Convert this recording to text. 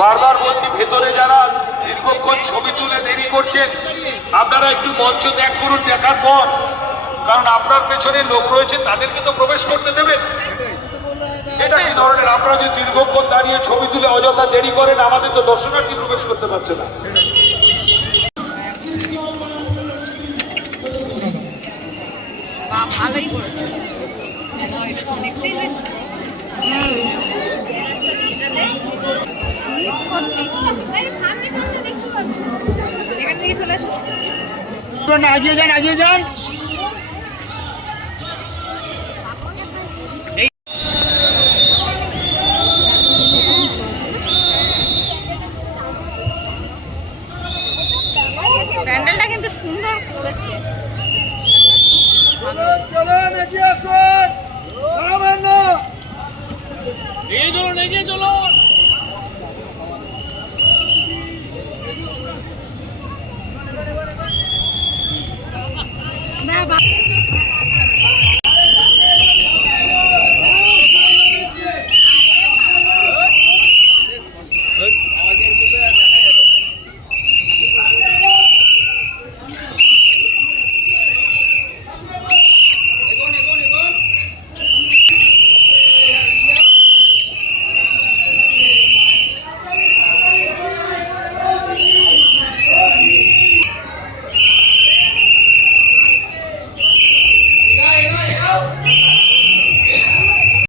বারবার বলছি, ভেতরে যারা দীর্ঘক্ষণ ছবি তুলে দেরি করছেন, আপনারা একটু মঞ্চ ত্যাগ করুন দেখার পর, কারণ আপনার পেছনে লোক রয়েছে, তাদেরকে তো প্রবেশ করতে দেবেন। এটা কি ধরনের? আপনারা যদি দীর্ঘক্ষণ দাঁড়িয়ে ছবি তুলে অযথা দেরি করেন, আমাদের তো দর্শনার্থী প্রবেশ করতে পারছে না। ভালোই করেছে, অনেকটাই বেশ। এখান থেকে চলে আসো, আগিয়ে যান, আগিয়ে যান। প্যান্ডেলটা কিন্তু সুন্দর করেছে। চলুন এগিয়ে আসুন, দাঁড়াবেন না। এগিয়ে চলো।